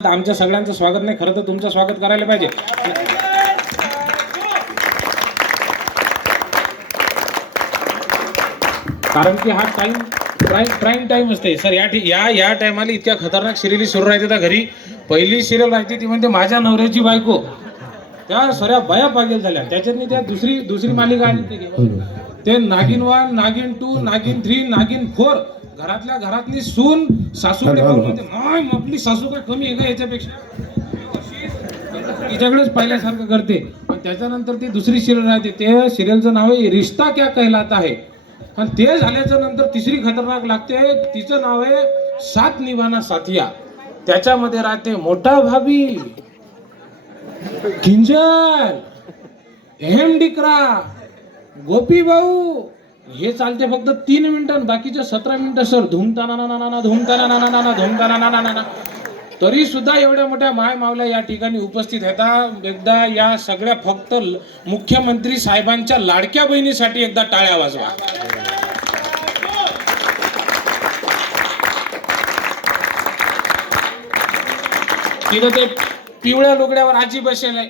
आमच्या सगळ्यांचं स्वागत नाही, खरं तर तुमचं स्वागत करायला पाहिजे. कारण की हा प्राईम टाइम असते सर. या टायमाला इतक्या खतरनाक सिरियली सुरू राहते. त्या घरी पहिली सिरियल राहते ती म्हणजे माझ्या नवऱ्याची बायको. त्या सगळ्या बया पागेल झाल्या. त्याच्यातनी त्या दुसरी मालिका आली ते नागिन 1, नागिन 2, नागिन 3, नागिन 4. घरातल्या घरातली सून सासूकडे आपली सासू काय कमी आहे का याच्यापेक्षा, तिच्याकडेच पाहिल्यासारखं करते. पण त्याच्यानंतर ती दुसरी सिरियल राहते, ते सिरियलचं नाव आहे रिश्ता क्या कहलाता है. आणि ते झाल्याच्या नंतर तिसरी खतरनाक लागते, तिचं नाव आहे साथ निभाना साथिया. त्याच्यामध्ये राहते मोठा भाभी, किंजल, हेमडिकरा, गोपी भाऊ. हे चालते फक्त 3 मिनिटं, बाकीचे 17 मिनिटं सर धुमताना धुमताना. तरी सुद्धा एवढ्या मोठ्या माय मावल्या या ठिकाणी उपस्थित आहेत. एकदा या सगळ्या फक्त मुख्यमंत्री साहेबांच्या लाडक्या बहिणीसाठी एकदा टाळ्या वाजवा. तिथं ते पिवळ्या लुगड्यावर आजी बसेल आहे.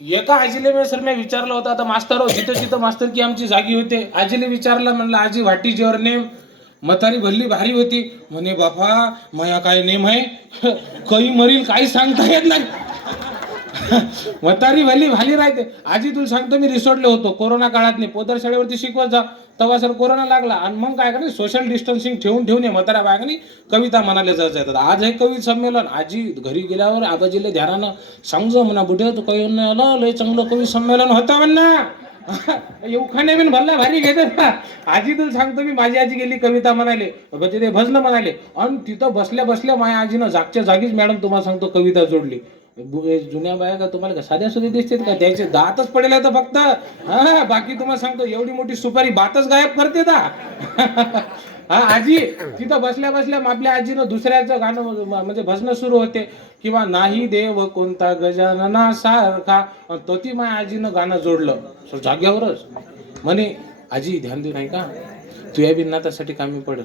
एका आजीले मी विचारलं होतं, आता मास्तर हो जिथं मास्तर की आमची जागी होते. आजीले विचारलं, म्हणलं आजी व्हॉट इज युअर नेम. म्हातारी भल्ली भारी होती, म्हणे बापा माया काय नेम आहे, काही मरील काही सांगता येत नाही. म्हातारी भल्ली भाली राहते. आजी तुला सांगतो, मी रिसोर्टले होतो कोरोना काळात नाही, पोदर शाळेवरती शिकवत जा. तेव्हा सर कोरोना लागला आणि मग काय का सोशल डिस्टन्सिंग ठेवून म्हाताऱ्या बायकांनी कविता म्हणाले जायचं येतात. आज हे कवी संमेलन. आजी घरी गेल्यावर आबाजीला ध्यानानं सांगजो म्हणा, बुढे तू काही नाही आलं, लय चांगलं कवी संमेलन होतं म्हणा. उखाणे बिन भल्ला भारी घेते ना. आजी तुला सांगतो, मी माझी आजी गेली कविता म्हणाले, ते भजन म्हणाले, आणि तिथं बसल्या बसल्या माझ्या आजीनं जागच्या जागीच मॅडम तुम्हाला सांगतो कविता जोडली. जुन्या बाया का तुम्हाला साध्या सुधी दिसतात का, त्याचे दातच पडेल तर फक्त. हा बाकी तुम्हाला सांगतो एवढी मोठी सुपारी बातच गायब करते ना. हा आजी तिथं बसल्या बसल्या आपल्या आजीनं दुसऱ्याचं गाणं म्हणजे भजन सुरू होते, किंवा नाही देव कोणता गजानना सारखा, तो ती माझ्या आजीनं गाणं जोडलं जाग्यावरच. म्हणे आजी ध्यान देऊ नाही का, तुझ्या बिन्नातासाठी कामी पडल.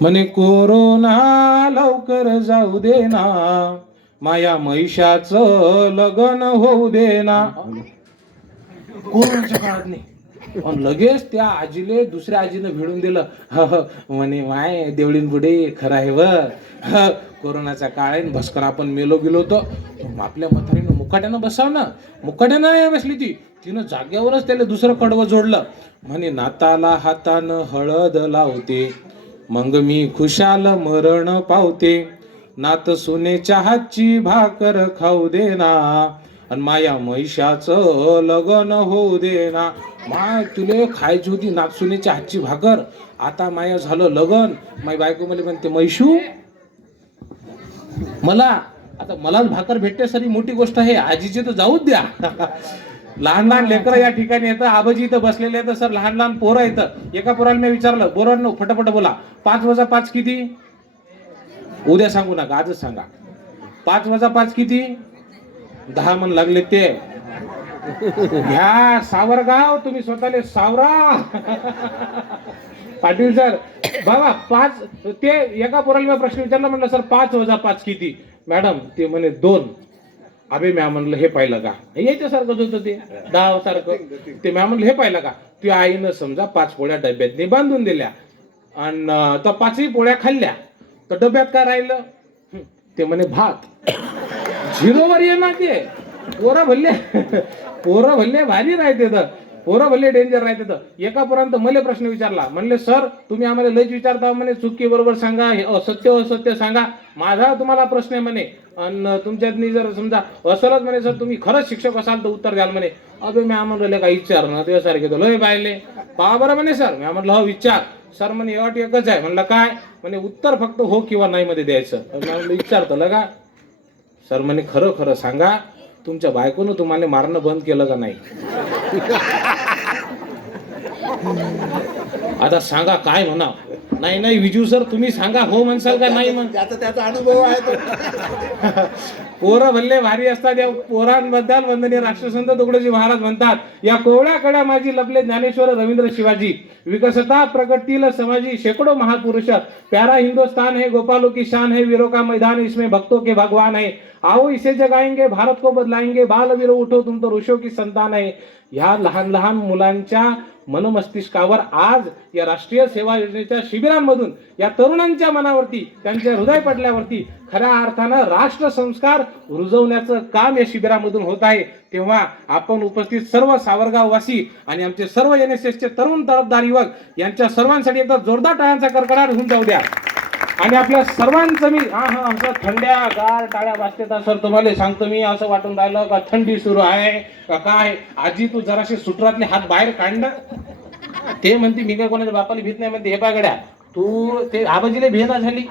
म्हणे कोरोना लवकर जाऊ दे ना, माया महिषाचं लग्न होऊ दे ना. कोरोनाच्या काळात नाही, पण लगेच त्या आजीले दुसऱ्या आजीनं भिडून दिलं. म्हणे माय देवळीन बुडे खरं आहे व, कोरोनाचा काळ आहे, भस्कर आपण मेलो गेलो होतो. आपल्या म्हातारीनं मुकाट्यानं बसाव ना, मुकाट्यानं नाही बसली ती, तिनं जाग्यावरच त्याला दुसरं कडवं जोडलं. म्हणे नाताला हातानं हळद लावते, मग मी खुशाल मरण पावते. नात सुनेच्या हातची भाकर खाऊ दे ना, आणि माया महिषाचं लग्न होऊ दे ना. माय तुले खायची होती नातसुनेच्या हातची भाकर, आता माया झालं लगन. माई बायको मला म्हणते महिषू मलाच भाकर भेटते सरी मोठी गोष्ट आहे, आजीची तर जाऊच द्या. लहान लेकरं या ठिकाणी येतं, आबाजी इथं बसलेले येतं सर, लहान पोरं येतं. एका पोराला मी विचारलं, पोरांनो फटाफट बोला, 5 + 5 किती. उद्या सांगू नका, आजच सांगा. 5 + 5 किती. 10 मन लागले ते ह्या सावरगाव, तुम्ही स्वतःले सावरा. पाटील सर बाबा 5, ते एका पोराला मी प्रश्न विचारला, म्हणलं सर 5 + 5 किती. मॅडम ते म्हणे 2. अबे म्या म्हणलं हे पाहिलं का, याच्यासारखंच होतं ते 10 सारखं. ते म्या म्हणलं हे पाहिलं का, ती आईनं समजा 5 पोळ्या डब्यातनी बांधून दिल्या, आणि तर 5ही पोळ्या खाल्ल्या, तर डब्यात काय राहिलं. ते म्हणे भात. 0वर ये ना ते. पोरं भल्ले भारी राहते तर, पोरं भल्ले डेंजर राहते तर. एका पोरांत मला प्रश्न विचारला, म्हणले सर तुम्ही आम्हाला लयच विचारता, म्हणे चुकी बरोबर सांगा, असत्य सांगा. माझा तुम्हाला प्रश्न आहे म्हणे, आणि तुमच्यातनी जर समजा असलच म्हणे सर तुम्ही खरंच शिक्षक असाल तर उत्तर द्याल म्हणे. अबे मी म्हणलं काय विचार ना तुझ्यासारखे तर लय पाहिले पहा बरं म्हणे सर. मी म्हटलं हो विचार. सर म्हणे अट एकच आहे. म्हणलं काय. म्हणे उत्तर फक्त हो किंवा नाही मध्ये द्यायचं. म्हणलं विचारतो का. सर म्हणे खरं खरं सांगा, तुमच्या बायकोनं तुम्हाला मारणं बंद केलं का नाही. आता सांगा काय म्हणा. नाही नाही विजू सर तुम्ही सांगा, हो म्हणसाल का नाही म्हण. त्याचा अनुभव आहे तो. पोरं भल्ले भारी असतात. या पोरांबद्दल वंदनीय राष्ट्रसंत तुकडोजी महाराज म्हणतात, या कोवळ्या कड्या माझी लपले ज्ञानेश्वर रवींद्र शिवाजी, विकसता प्रगतील समाजी शेकडो महापुरुष, प्यारा हिंदुस्तान है गोपालों की शान है, वीरों का मैदान इसमें भक्तों के भगवान है, आओ इसे जगाएंगे भारत को बदलाएंगे, बालवीरो उठो तुम तो ऋषियों की संतान है. ह्या लहान लहान मुलांच्या मनमस्तिष्कावर आज या राष्ट्रीय सेवा योजनेच्या शिबिरांमधून या तरुणांच्या मनावरती, त्यांच्या हृदय पटल्यावरती खऱ्या अर्थानं राष्ट्रसंस्कार रुजवण्याचं काम या शिबिरामधून होत आहे. तेव्हा आपण उपस्थित सर्व सावरगाववासी आणि आमचे सर्व NSSचे तरुण तडफदार युवक यांच्या सर्वांसाठी एकदा जोरदार टाळ्यांचा कडकडाट होऊन जाऊ द्या. आणि आपल्या सर्वांचं मी आमचं थंड्या गार टाळ्या वाजतात सर. तुम्हाला सांगतो मी, असं वाटून राहिलं का थंडी सुरू आहे का काय. आजी तू जराशी सुटरातले हात बाहेर काढ. ते म्हणते मी काय कोणाच्या बापाला भीत नाही म्हणते. हे पागड्या तू ते आबाजीला भेना झाली.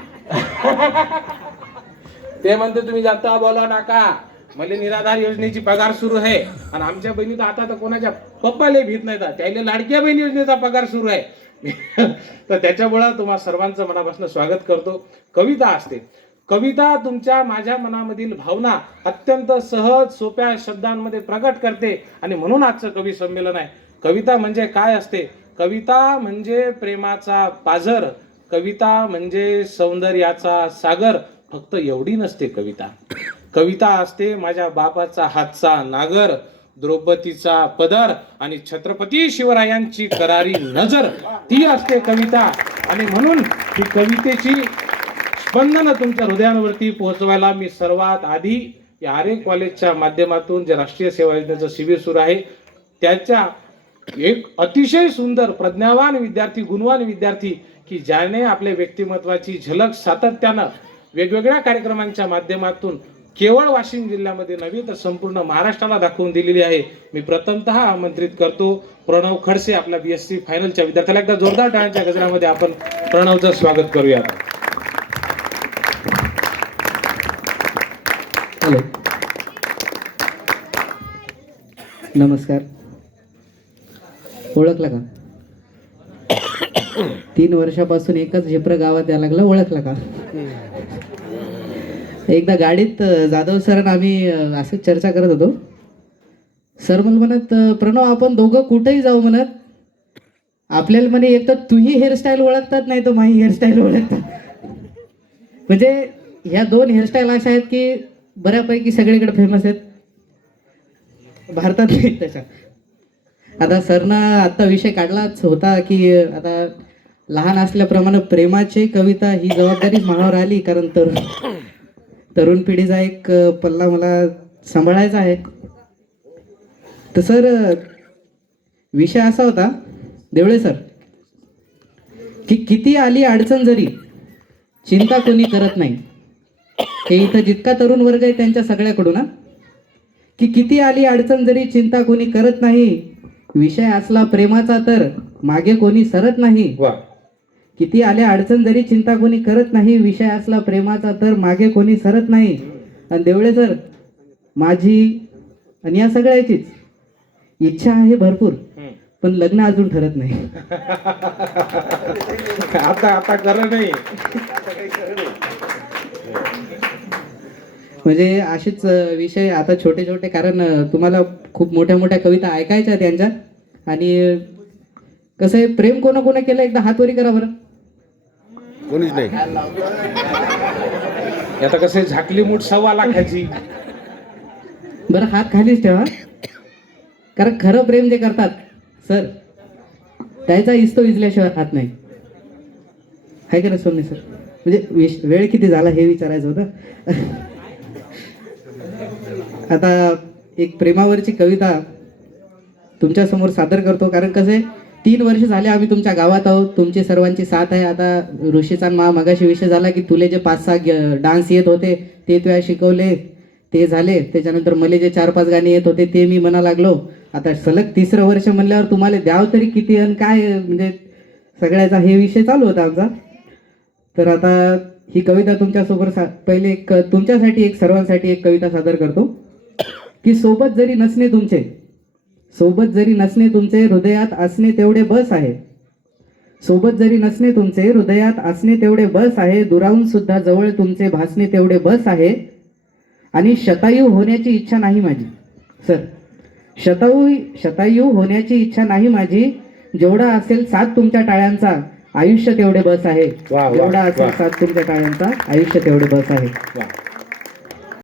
ते म्हणते तुम्ही जास्त बोला नका, म्हणजे निराधार योजनेची पगार सुरू आहे. आणि आमच्या बहिणी तर आता तर कोणाच्या पप्पाला भीत नाही, त्याला लाडक्या बहीण योजनेचा पगार सुरू आहे. तर त्याच्यामुळे तुम्हा सर्वांचं मनापासून स्वागत करतो. कविता असते, कविता तुमच्या माझ्या मनामधील भावना अत्यंत सहज सोप्या शब्दांमध्ये प्रकट करते. आणि म्हणून आजचं कवी संमेलन आहे. कविता म्हणजे काय असते? कविता म्हणजे प्रेमाचा पाझर, कविता म्हणजे सौंदर्याचा सागर. फक्त एवढी नसते कविता. कविता असते माझ्या बापाचा हातचा नागर, द्रौपदीचा पदर आणि छत्रपती शिवरायांची करारी नजर, ती असते कविता. आणि म्हणून ही कवितेची स्पंदन तुमच्या हृदयांवरती पोहोचवायला मी सर्वात आधी या आरे कॉलेजच्या माध्यमातून जे राष्ट्रीय सेवा योजनेचं शिबिर सुरू आहे त्याच्या एक अतिशय सुंदर प्रज्ञावान विद्यार्थी, गुणवान विद्यार्थी की ज्याने आपल्या व्यक्तिमत्वाची झलक सातत्यानं वेगवेगळ्या कार्यक्रमांच्या माध्यमातून केवळ वाशिम जिल्ह्यामध्ये नव्हे तर संपूर्ण महाराष्ट्राला दाखवून दिलेली आहे. मी प्रथमतः आमंत्रित करतो प्रणव खडसे, आपला BSc फायनलच्या विद्यार्थ्याला. एकदा जोरदार टाळ्यांच्या गजरामध्ये आपण प्रणवचं स्वागत करूया. हॅलो, नमस्कार. ओळखला का? 3 वर्षापासून एकच झेप्र गावात यायला लागलं. ओळखला का? एकदा गाडीत जाधव सर आम्ही असंच चर्चा करत होतो. सर मला म्हणत, प्रणव आपण दोघं कुठेही जाऊ म्हणत, आपल्याला म्हणे एक तर तुही हेअरस्टाईल ओळखतात, नाही तर माझी हेअरस्टाईल ओळखतात. म्हणजे ह्या 2 हेअरस्टाईल अशा आहेत की बऱ्यापैकी सगळीकडे फेमस आहेत, भारतात नाही त्याच्या. आता सरनं आत्ता विषय काढलाच होता की आता लहान असल्याप्रमाणे प्रेमाची कविता ही जबाबदारीच मानावर आली, कारण तरुण पिढीचा एक पल्ला मला सांभाळायचा आहे. तर सर विषय असा होता देवळे सर की किती आली अडचण जरी चिंता कोणी करत नाही. हे इथं जितका तरुण वर्ग आहे त्यांच्या सगळ्याकडून की किती आली अडचण जरी चिंता कोणी करत नाही, विषय असला प्रेमाचा तर मागे कोणी सरत नाही. किती आल्या अडचण जरी चिंता कोणी करत नाही, विषय असला प्रेमाचा तर मागे कोणी सरत नाही. आणि देवळे सर माझी आणि या सगळ्याचीच इच्छा आहे भरपूर, पण लग्न अजून ठरत नाही. आता खरं नाही. म्हणजे असेच विषय आता छोटे छोटे, कारण तुम्हाला खूप मोठ्या मोठ्या कविता ऐकायच्या त्यांच्या. आणि कसं आहे, प्रेम कोणा कोणा केलं एकदा हातवरी करा बरं. कोणीच नाही. आता कसे झाकली मूठ 1.25 लाखाची. बरं हात खालीच ठेवा, कारण खरं प्रेम जे करतात सर त्याचा इस्तो इजल्याशिवाय हात नाही. आहे का ना सोमनी सर? म्हणजे वेळ किती झाला हे विचारायचं होतं. आता एक प्रेमावरची कविता तुमच्या समोर सादर करतो. कारण कसं आहे, 3 वर्ष झाले आम्ही तुमच्या गावात आहोत, तुमची सर्वांची साथ आहे. आता ऋषीचा मगाशी विषय झाला की तुले जे 5-6 डान्स येत होते ते तुला शिकवले, ते झाले. त्याच्यानंतर मला जे 4-5 गाणी येत होते ते मी म्हणा लागलो. आता सलग 3रं वर्ष म्हणल्यावर तुम्हाला द्याव तरी किती आणि काय, म्हणजे सगळ्याचा हे विषय चालू होता आमचा. तर आता ही कविता तुमच्यासोबत पहिले एक तुमच्यासाठी, एक सर्वांसाठी एक कविता सादर करतो की सोबत जरी नसणे तुमचे हृदयात असणे तेवढे बस आहे. सोबत जरी नसणे तुमचे हृदयात असणे तेवढे बस आहे, दुरावून सुद्धा जवळ तुमचे भासणे तेवढे बस आहे. आणि शतायू होण्याची इच्छा नाही माझी सर, शतायू होण्याची इच्छा नाही माझी. जेवढा असेल साथ तुमच्या टाळ्यांचा आयुष्य तेवढे बस आहे. वा, वा, जेवढा असेल वा. साथ तुमच्या टाळ्यांचा आयुष्य तेवढे बस आहे. वा